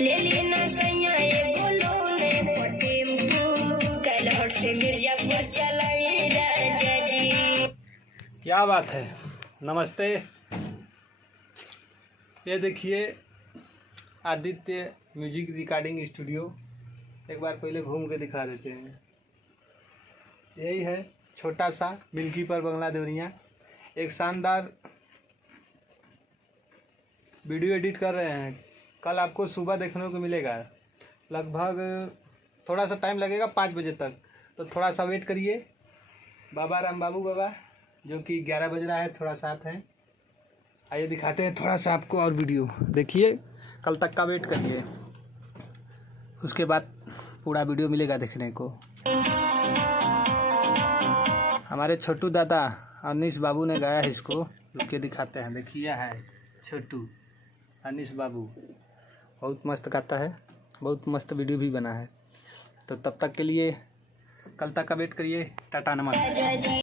ले लेना सैया एगो लोने पटेम्पू कैलहट से मिर्जापुर चलाए राजा जी। क्या बात है। नमस्ते। ये देखिए आदित्य म्यूजिक रिकॉर्डिंग स्टूडियो। एक बार पहले घूम के दिखा देते हैं। यही है छोटा सा मिल्की पर बंगला देवरिया। एक शानदार वीडियो एडिट कर रहे हैं। कल आपको सुबह देखने को मिलेगा। लगभग थोड़ा सा टाइम लगेगा 5 बजे तक, तो थोड़ा सा वेट करिए। बाबा राम बाबू बाबा जो कि 11 बज रहा है, थोड़ा साथ हैं। आइए दिखाते हैं थोड़ा सा आपको और वीडियो देखिए। कल तक का वेट करिए, उसके बाद पूरा वीडियो मिलेगा देखने को। हमारे छोटू दादा अनीस बाबू ने गाया है इसको, रुक के दिखाते हैं। देखिए है छोटू अनीस बाबू, बहुत मस्त गाता है, बहुत मस्त वीडियो भी बना है। तो तब तक के लिए कल तक का वेट करिए। टाटा नमस्ते।